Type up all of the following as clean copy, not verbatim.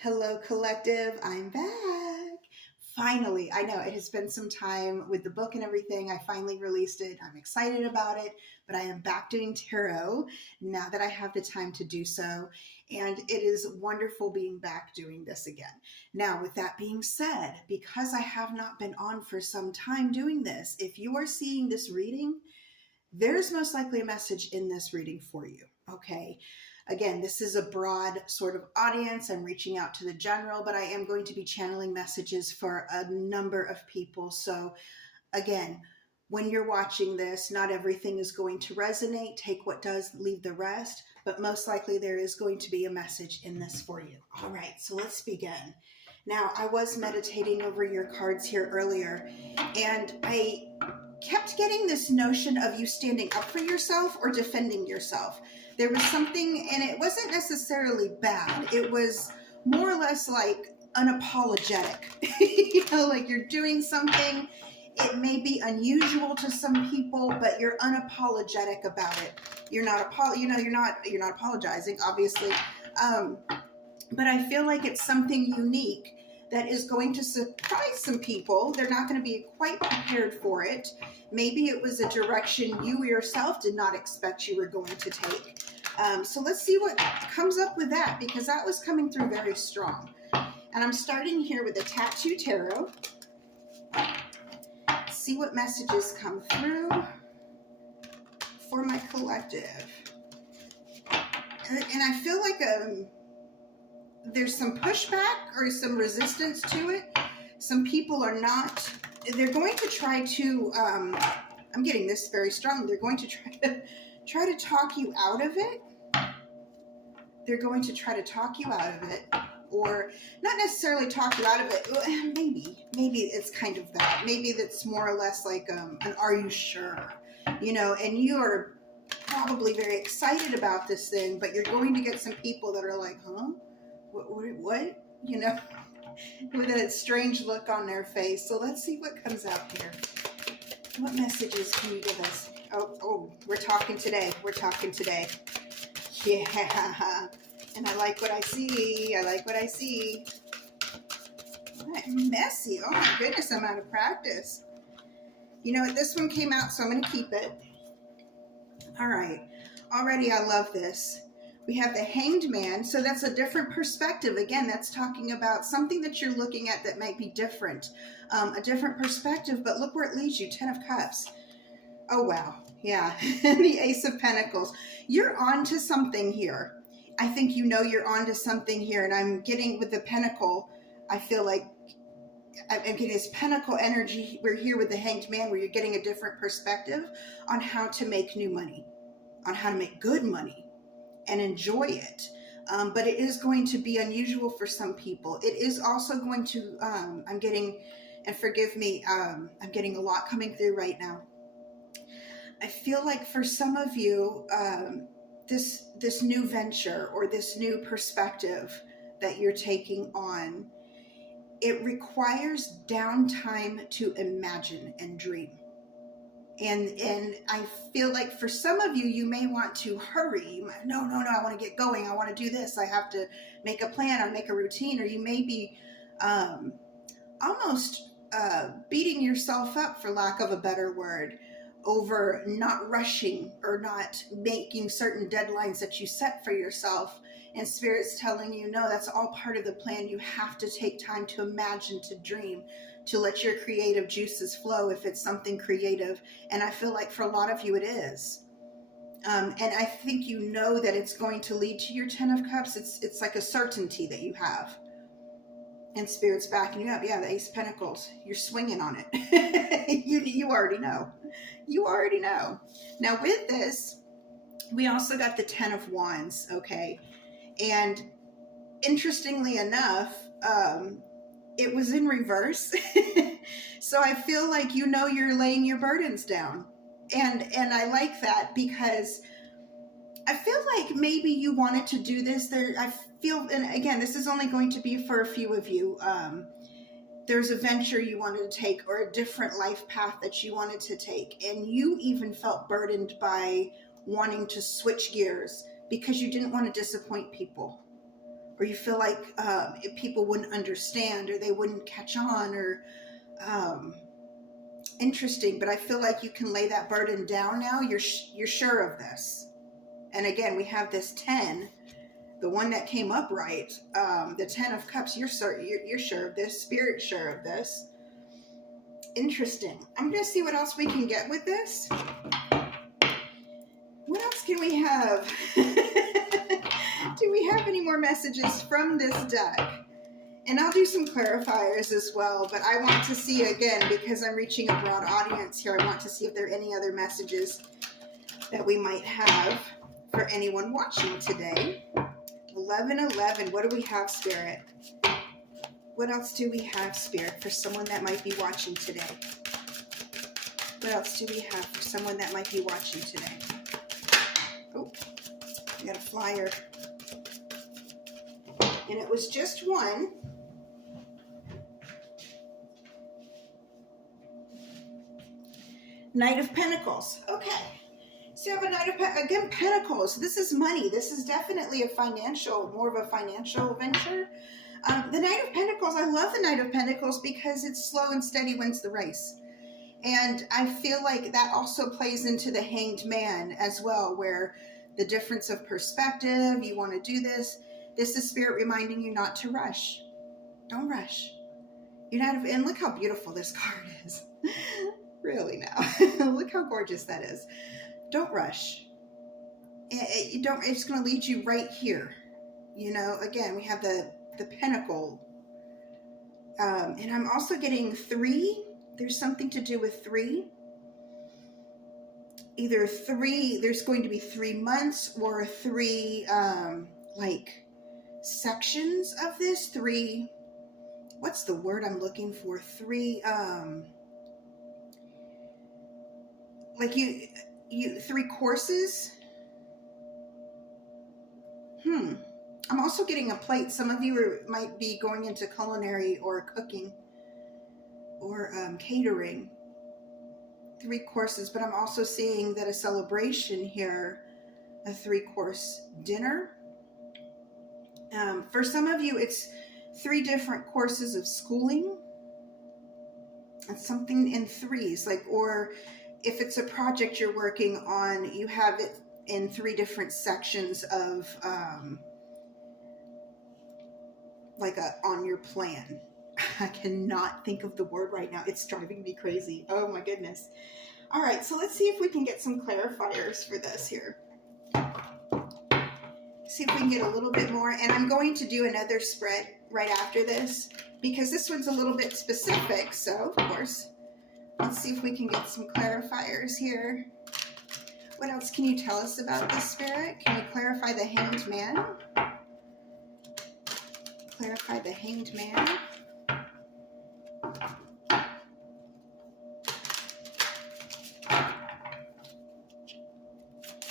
Hello, collective. I'm back. Finally, I know it has been some time with the book and everything. I finally released it. I'm excited about it, but I am back doing tarot now that I have the time to do so. And it is wonderful being back doing this again. Now, with that being said, because I have not been on for some time doing this, if you are seeing this reading, there's most likely a message in this reading for you. Okay. Again, this is a broad sort of audience. I'm reaching out to the general, but I am going to be channeling messages for a number of people. So again, when you're watching this, not everything is going to resonate. Take what does, leave the rest, but most likely there is going to be a message in this for you. All right, so let's begin. Now, I was meditating over your cards here earlier, and I kept getting this notion of you standing up for yourself or defending yourself. There was something, and it wasn't necessarily bad. It was more or less like unapologetic. Like you're doing something. It may be unusual to some people, but you're unapologetic about it. You're not you're not apologizing, obviously. But I feel like it's something unique that is going to surprise some people. They're not going to be quite prepared for it. Maybe it was a direction you yourself did not expect you were going to take. So let's see what comes up with that, because that was coming through very strong. And I'm starting here with the Tattoo Tarot. See what messages come through for my collective. And I feel like there's some pushback or some resistance to it. Some people are not, they're going to try to, I'm getting this very strong, they're going to try to talk you out of it. They're going to try to talk you out of it, or not necessarily talk you out of it. Maybe it's kind of that. Maybe that's more or less like an are you sure? And you are probably very excited about this thing, but you're going to get some people that are like, huh? What? With a strange look on their face. So let's see what comes out here. What messages can you give us? Oh, we're talking today. Yeah. And I like what I see. Messy. Oh my goodness, I'm out of practice. This one came out, so I'm going to keep it. All right. Already I love this. We have the Hanged Man, so that's a different perspective. Again, that's talking about something that you're looking at that might be different, a different perspective, but look where it leads you, Ten of Cups. Oh, wow. Yeah, the Ace of Pentacles. You're on to something here. I think you're on to something here, and I'm getting with the Pentacle, I feel like I'm getting this Pentacle energy. We're here with the Hanged Man, where you're getting a different perspective on how to make new money, on how to make good money, and enjoy it. But it is going to be unusual for some people. It is also going to, I'm getting, and forgive me, I'm getting a lot coming through right now. I feel like for some of you, this new venture or this new perspective that you're taking on, it requires downtime to imagine and dream. And I feel like for some of you, you may want to hurry. No, I want to get going. I want to do this. I have to make a plan or make a routine. Or you may be almost beating yourself up, for lack of a better word, over not rushing or not making certain deadlines that you set for yourself. And Spirit's telling you, no, that's all part of the plan. You have to take time to imagine, to dream, to let your creative juices flow if it's something creative. And I feel like for a lot of you it is. And I think that it's going to lead to your Ten of Cups. It's like a certainty that you have. And Spirit's backing you up. Yeah, the Ace of Pentacles. You're swinging on it. You already know. You already know. Now with this, we also got the Ten of Wands, okay? And interestingly enough, it was in reverse. So I feel like you're laying your burdens down. And I like that, because I feel like maybe you wanted to do this. I feel, and again, this is only going to be for a few of you. There's a venture you wanted to take, or a different life path that you wanted to take. And you even felt burdened by wanting to switch gears because you didn't want to disappoint people. or you feel like people wouldn't understand, or they wouldn't catch on, or interesting. But I feel like you can lay that burden down now. You're sure of this. And again, we have this 10, the one that came up right, the 10 of Cups. You're sure of this. Spirit sure of this. Interesting. I'm going to see what else we can get with this. What else can we have? Do we have any more messages from this deck? And I'll do some clarifiers as well, but I want to see, again, because I'm reaching a broad audience here, I want to see if there are any other messages that we might have for anyone watching today. 1111, what do we have, Spirit? What else do we have, Spirit, for someone that might be watching today? What else do we have for someone that might be watching today? Oh, I got a flyer. And it was just one. Knight of Pentacles. Okay. So you have a Knight of again, Pentacles. This is money. This is definitely a financial, more of a financial venture. The Knight of Pentacles, I love the Knight of Pentacles because it's slow and steady wins the race. And I feel like that also plays into the Hanged Man as well, where the difference of perspective, you want to do this. This is Spirit reminding you not to rush. Don't rush. You're not, and look how beautiful this card is. Really now. Look how gorgeous that is. Don't rush. It's going to lead you right here. You know, again, we have the Pentacle. And I'm also getting 3. There's something to do with 3. Either 3, there's going to be 3 months, or 3, like, sections of this. 3, what's the word I'm looking for? 3, like you 3 courses. I'm also getting a plate. Some of you might be going into culinary or cooking or catering. 3 courses, but I'm also seeing that a celebration here, a 3-course dinner. For some of you, it's 3 different courses of schooling. It's something in 3s, like, or if it's a project you're working on, you have it in 3 different sections of, like on your plan. I cannot think of the word right now. It's driving me crazy. Oh my goodness. All right, so let's see if we can get some clarifiers for this here. See if we can get a little bit more. And I'm going to do another spread right after this because this one's a little bit specific. So, of course, let's see if we can get some clarifiers here. What else can you tell us about this, Spirit? Can you clarify the Hanged Man? Clarify the Hanged Man.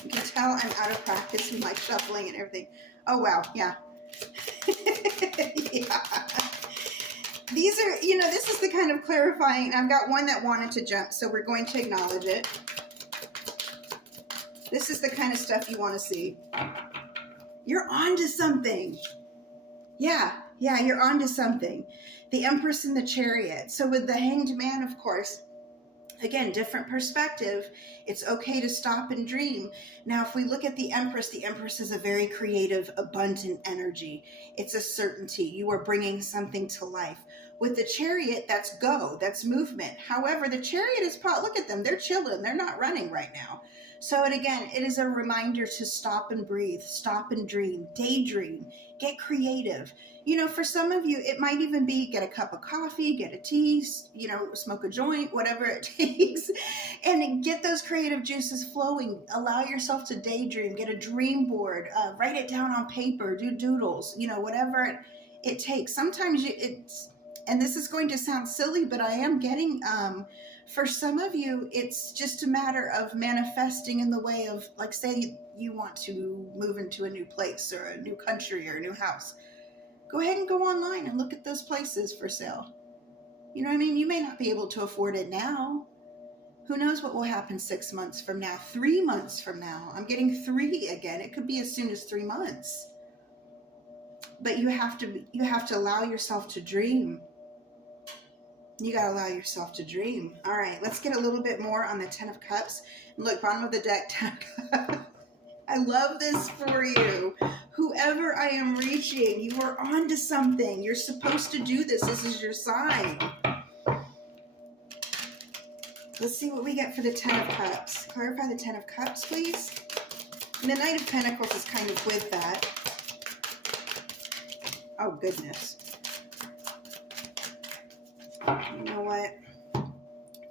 You can tell I'm out of practice in my shuffling and everything. Oh, wow. Yeah. Yeah. These are, you know, this is the kind of clarifying. I've got one that wanted to jump, so we're going to acknowledge it. This is the kind of stuff you want to see. You're on to something. Yeah, you're on to something. The Empress and the Chariot. So with the Hanged Man, of course, again, different perspective. It's okay to stop and dream. Now, if we look at the Empress is a very creative, abundant energy. It's a certainty. You are bringing something to life. With the Chariot, that's go, that's movement. However, the Chariot is, look at them, they're chilling, they're not running right now. So, and again, it is a reminder to stop and breathe, stop and dream, daydream, get creative. You know, for some of you, it might even be get a cup of coffee, get a tea, you know, smoke a joint, whatever it takes, and get those creative juices flowing. Allow yourself to daydream, get a dream board, write it down on paper, do doodles, you know, whatever it takes. Sometimes it's, and this is going to sound silly, but I am getting, for some of you, it's just a matter of manifesting in the way of, like, say you want to move into a new place or a new country or a new house. Go ahead and go online and look at those places for sale. You know what I mean? You may not be able to afford it now. Who knows what will happen 6 months from now, 3 months from now. I'm getting 3 again. It could be as soon as 3 months. but you have to allow yourself to dream. You got to allow yourself to dream. All right, let's get a little bit more on the 10 of Cups. Look, bottom of the deck, 10 of Cups. I love this for you. Whoever I am reaching, you are on to something. You're supposed to do this. This is your sign. Let's see what we get for the 10 of Cups. Clarify the 10 of Cups, please. And the Knight of Pentacles is kind of with that. Oh, goodness. You know what?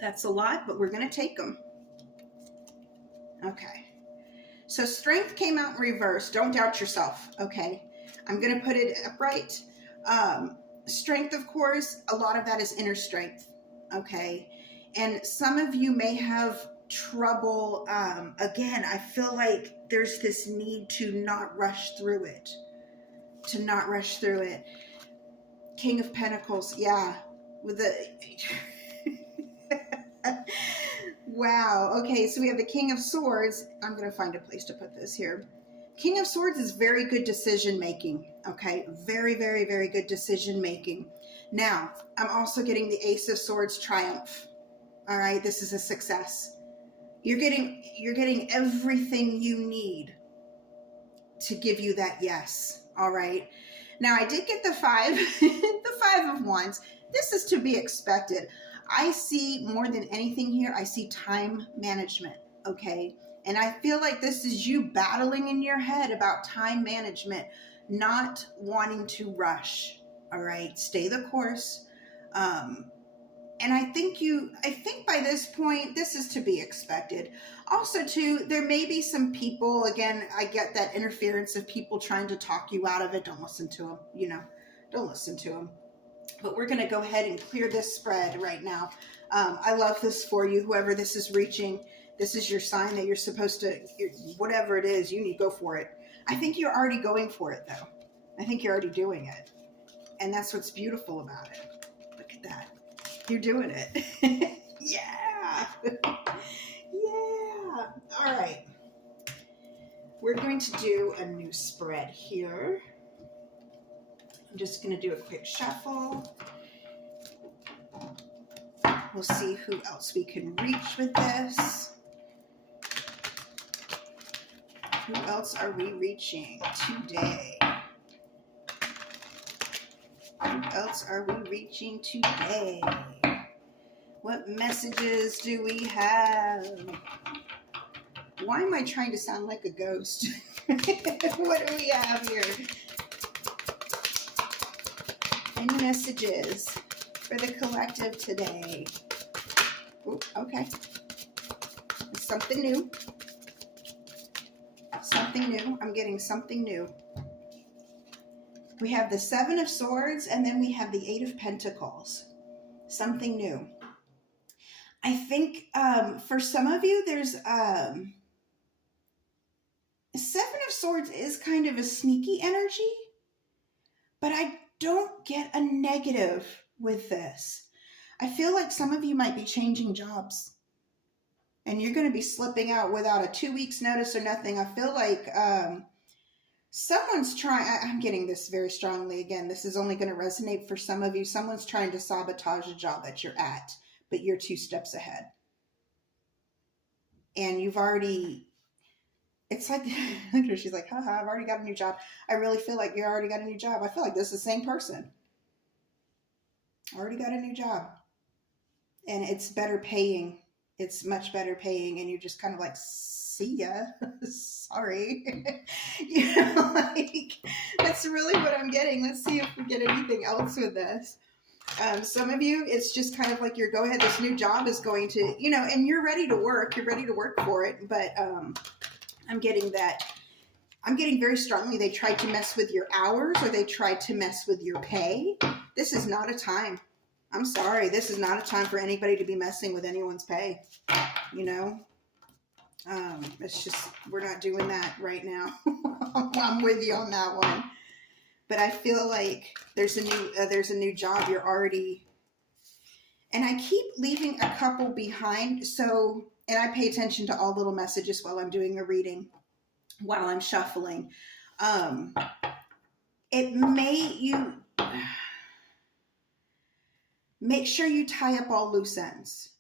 That's a lot, but we're going to take them. Okay. So strength came out in reverse. Don't doubt yourself. Okay. I'm going to put it upright. Strength, of course, a lot of that is inner strength. Okay. And some of you may have trouble. Again, I feel like there's this need to not rush through it. To not rush through it. King of Pentacles. Yeah. With the wow. Okay, so we have the King of Swords. I'm going to find a place to put this here. King of Swords is very good decision making. Okay, very, very, very good decision making. Now, I'm also getting the Ace of Swords triumph. All right, this is a success. You're getting everything you need to give you that yes. All right. Now, I did get the 5 the 5 of Wands. This is to be expected. I see more than anything here, I see time management, okay? And I feel like this is you battling in your head about time management, not wanting to rush, all right? Stay the course. And I think by this point, this is to be expected. Also, too, there may be some people, again, I get that interference of people trying to talk you out of it. Don't listen to them, you know, don't listen to them. But we're going to go ahead and clear this spread right now. I love this for you. Whoever this is reaching, this is your sign that you're supposed to, whatever it is, you need to go for it. I think you're already going for it, though. I think you're already doing it. And that's what's beautiful about it. Look at that. You're doing it. Yeah. Yeah. All right. We're going to do a new spread here. I'm just going to do a quick shuffle. We'll see who else we can reach with this. Who else are we reaching today? Who else are we reaching today? What messages do we have? Why am I trying to sound like a ghost? What do we have here? Any messages for the collective today? Ooh, okay. Something new. Something new. I'm getting something new. We have the 7 of Swords, and then we have the 8 of Pentacles. Something new. I think for some of you, there's 7 of Swords is kind of a sneaky energy, but I don't get a negative with this. I feel like some of you might be changing jobs, and you're going to be slipping out without a 2 weeks notice or nothing. I feel like someone's trying, I'm getting this very strongly. Again, this is only going to resonate for some of you. Someone's trying to sabotage a job that you're at, but you're 2 steps ahead. And you've already, it's like, look at her, she's like, haha, I've already got a new job. I really feel like you already got a new job. I feel like this is the same person. Already got a new job. And it's better paying. It's much better paying. And you're just kind of like, see ya. Sorry. You know, like, that's really what I'm getting. Let's see if we get anything else with this. Some of you, it's just kind of like you're, go ahead, this new job is going to, you know, and you're ready to work. You're ready to work for it. But I'm getting that. I'm getting very strongly they tried to mess with your hours, or they tried to mess with your pay. This is not a time. I'm sorry. This is not a time for anybody to be messing with anyone's pay. You know? It's just, we're not doing that right now. I'm with you on that one. But I feel like there's a new job. You're already, and I keep leaving a couple behind. So, and I pay attention to all little messages while I'm doing a reading, while I'm shuffling. And it may, you make sure you tie up all loose ends.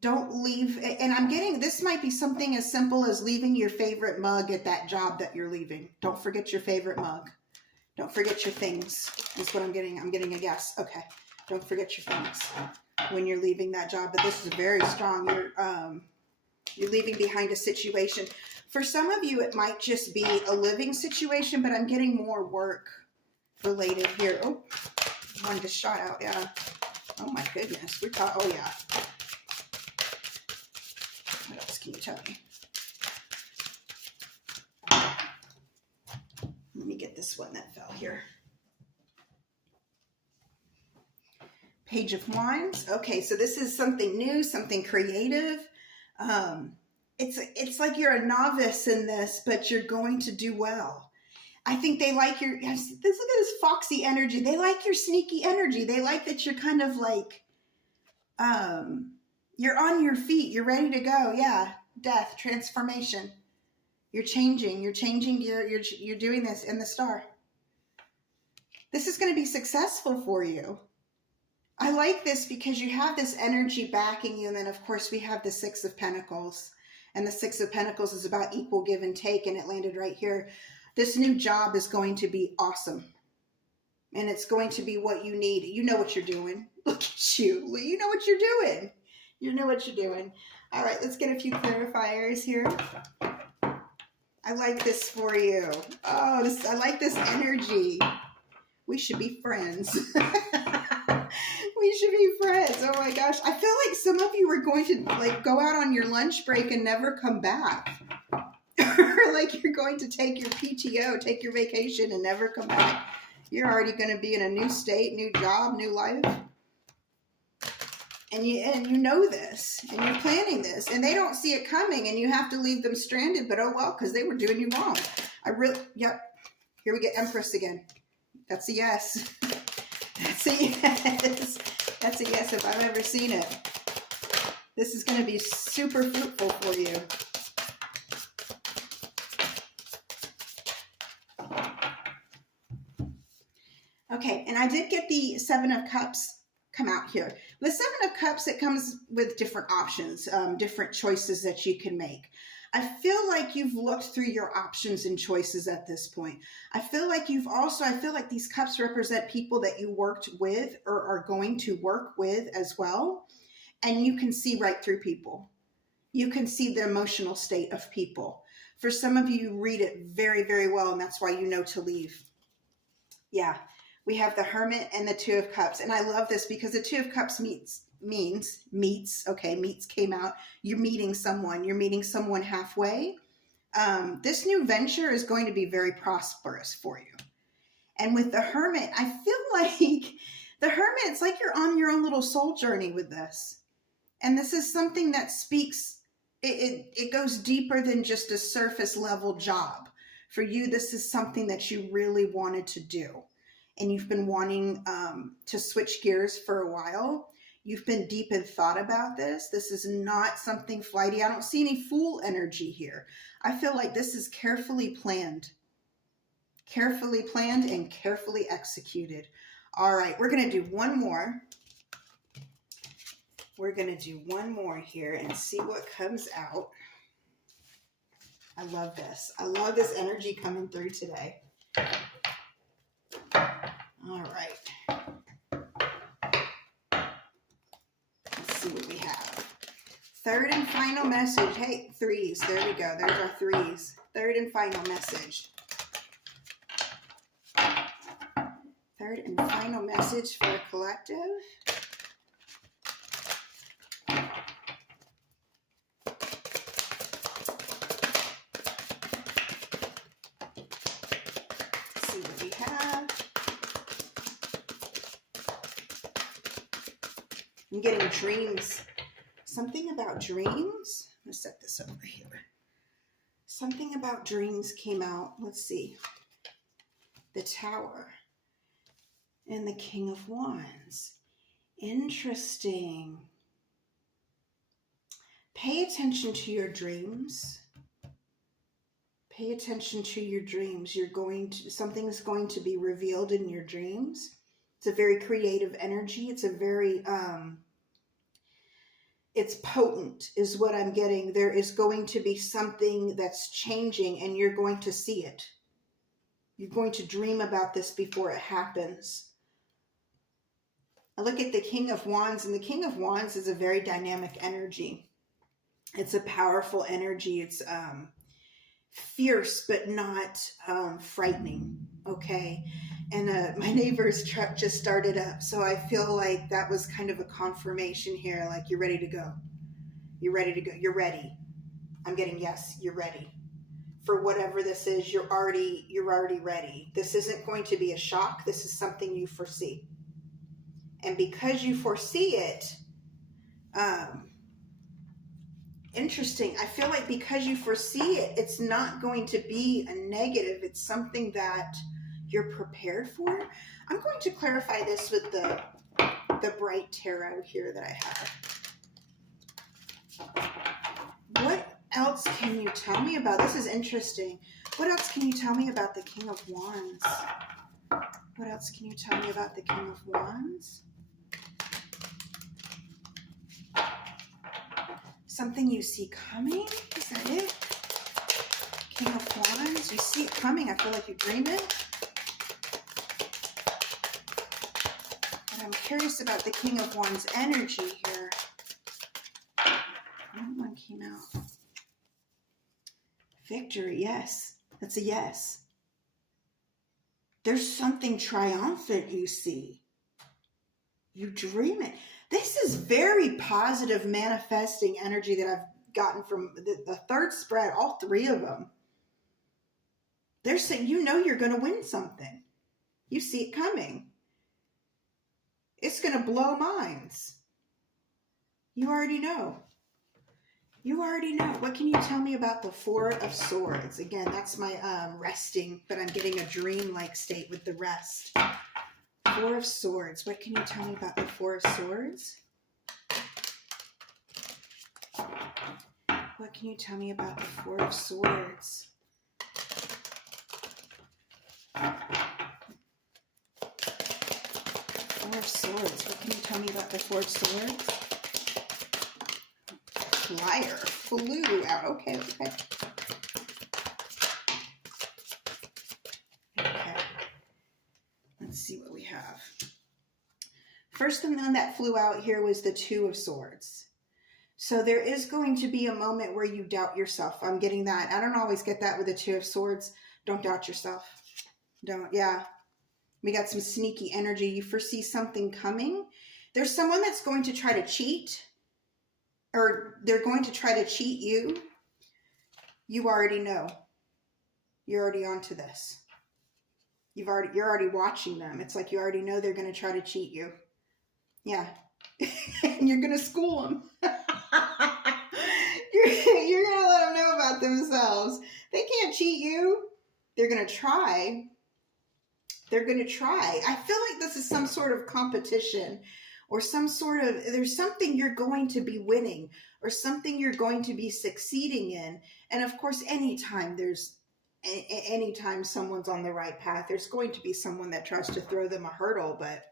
Don't leave, and I'm getting, this might be something as simple as leaving your favorite mug at that job that you're leaving. Don't forget your favorite mug. Don't forget your things. That's what I'm getting. I'm getting a yes. Okay. Don't forget your things when you're leaving that job. But this is very strong. You're leaving behind a situation. For some of you, it might just be a living situation, but I'm getting more work related here. Oh, one just shot out. Yeah. Oh my goodness. We're talking. Oh yeah. What else can you tell me? Let me get this one that fell here. Page of Wands. Okay, so this is something new, something creative. It's like you're a novice in this, but you're going to do well. I think they like your, look at this foxy energy. They like your sneaky energy. They like that you're kind of like, you're on your feet. You're ready to go. Yeah. Death, transformation. You're changing. You're doing this in the star. This is going to be successful for you. I like this because you have this energy backing you. And then of course we have the Six of Pentacles, and the Six of Pentacles is about equal give and take. And it landed right here. This new job is going to be awesome. And it's going to be what you need. You know what you're doing. Look at you. You know what you're doing. You know what you're doing. All right, let's get a few clarifiers here. I like this for you. Oh, I like this energy. We should be friends. We should be friends. Oh my gosh. I feel like some of you are going to like go out on your lunch break and never come back. Or like you're going to take your PTO, take your vacation and never come back. You're already going to be in a new state, new job, new life. And you know this, and you're planning this, and they don't see it coming, and you have to leave them stranded, but oh well, because they were doing you wrong. Yep. Here we get Empress again. That's a yes. That's a yes. That's a yes if I've ever seen it. This is going to be super fruitful for you. Okay, and I did get the Seven of Cups come out here. The Seven of Cups, it comes with different options, different choices that you can make. I feel like you've looked through your options and choices at this point. I feel like these cups represent people that you worked with or are going to work with as well. And you can see right through people. You can see the emotional state of people. For some of you, you read it very, very well, and that's why you know to leave. Yeah. We have the Hermit and the Two of Cups. And I love this because the Two of Cups meets came out. You're meeting someone halfway. This new venture is going to be very prosperous for you. And with the Hermit, I feel like the Hermit, it's like you're on your own little soul journey with this. And this is something that speaks, it goes deeper than just a surface level job. For you, this is something that you really wanted to do. And you've been wanting to switch gears for a while. You've been deep in thought about this. This is not something flighty. I don't see any fool energy here. I feel like this is carefully planned and carefully executed. All right, we're going to do one more. We're going to do one more here and see what comes out. I love this. I love this energy coming through today. All right. Let's see what we have. Third and final message. Hey, threes. There we go. There's our threes. Third and final message. Third and final message for a collective. Let's see what we have. I'm getting dreams. Something about dreams. Let's set this over here. Something about dreams came out. Let's see. The Tower and the King of Wands. Interesting. Pay attention to your dreams. Pay attention to your dreams. Something's going to be revealed in your dreams. It's a very creative energy. It's a very, it's potent is what I'm getting. There is going to be something that's changing and you're going to see it. You're going to dream about this before it happens. I look at the King of Wands, and the King of Wands is a very dynamic energy. It's a powerful energy. It's fierce, but not frightening. Okay. And my neighbor's truck just started up. So I feel like that was kind of a confirmation here. Like, you're ready to go. You're ready to go. You're ready. I'm getting, yes, you're ready. For whatever this is, you're already ready. This isn't going to be a shock. This is something you foresee. And because you foresee it, interesting. I feel like because you foresee it, it's not going to be a negative. It's something that you're prepared for. I'm going to clarify this with the bright tarot here that I have. What else can you tell me about? This is interesting. What else can you tell me about the King of Wands? What else can you tell me about the King of Wands? Something you see coming? Is that it? King of Wands. You see it coming. I feel like you dream it. But I'm curious about the King of Wands energy here. What one came out? Victory. Yes. That's a yes. There's something triumphant you see. You dream it. This is very positive manifesting energy that I've gotten from the third spread, all three of them. They're saying, you know, you're going to win something. You see it coming. It's going to blow minds. You already know. You already know. What can you tell me about the Four of Swords? Again, that's my resting, but I'm getting a dream-like state with the rest. Four of Swords. What can you tell me about the Four of Swords? What can you tell me about the Four of Swords? Four of Swords. What can you tell me about the Four of Swords? Flyer. Flew out. Okay, okay. Let's see what we have. First thing that flew out here was the Two of Swords. So there is going to be a moment where you doubt yourself. I'm getting that. I don't always get that with the Two of Swords. Don't doubt yourself. Don't, yeah. We got some sneaky energy. You foresee something coming. There's someone that's going to try to cheat, or they're going to try to cheat you. You already know. You're already onto this. You're already watching them. It's like you already know they're going to try to cheat you. Yeah. And you're going to school them. You're going to let them know about themselves. They can't cheat you. They're going to try. They're going to try. I feel like this is some sort of competition, or some sort of, there's something you're going to be winning, or something you're going to be succeeding in. And of course, anytime someone's on the right path, there's going to be someone that tries to throw them a hurdle. But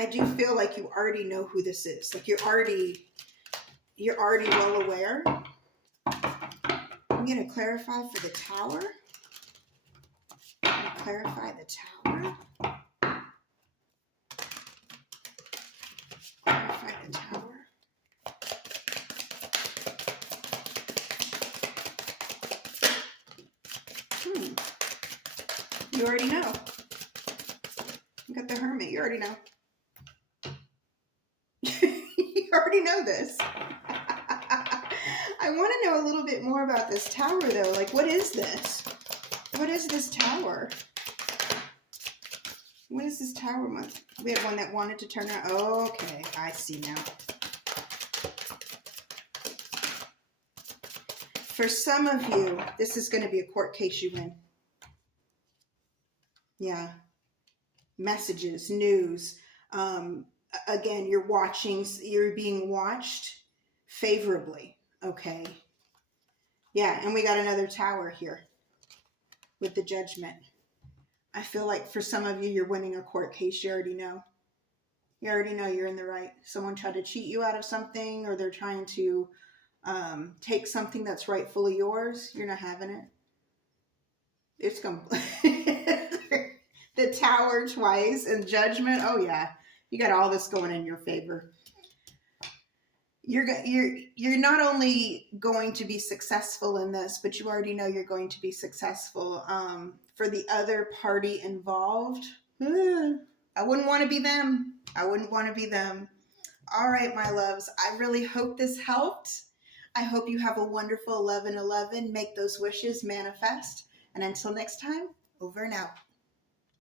I do feel like you already know who this is. Like you're already well aware. I'm going to clarify for the Tower. I'm going to clarify the Tower. Clarify the Tower. You already know. You got the Hermit. You already know. You already know this. I want to know a little bit more about this Tower, though. Like, what is this? What is this Tower? What is this Tower month? We had one that wanted to turn around. Oh, okay, I see now. For some of you, this is going to be a court case you win. Yeah. Messages, news. Again, you're being watched favorably. Okay. Yeah, and we got another tower here with the Judgment. I feel like for some of you, you're winning a court case. You already know. You already know you're in the right. Someone tried to cheat you out of something, or they're trying to take something that's rightfully yours. You're not having it. It's going to the tower twice and Judgment. Oh yeah, you got all this going in your favor. You're not only going to be successful in this, but you already know you're going to be successful. For the other party involved, I wouldn't want to be them. I wouldn't want to be them. All right, my loves, I really hope this helped. I hope you have a wonderful 11/11. Make those wishes manifest. And until next time, over and out.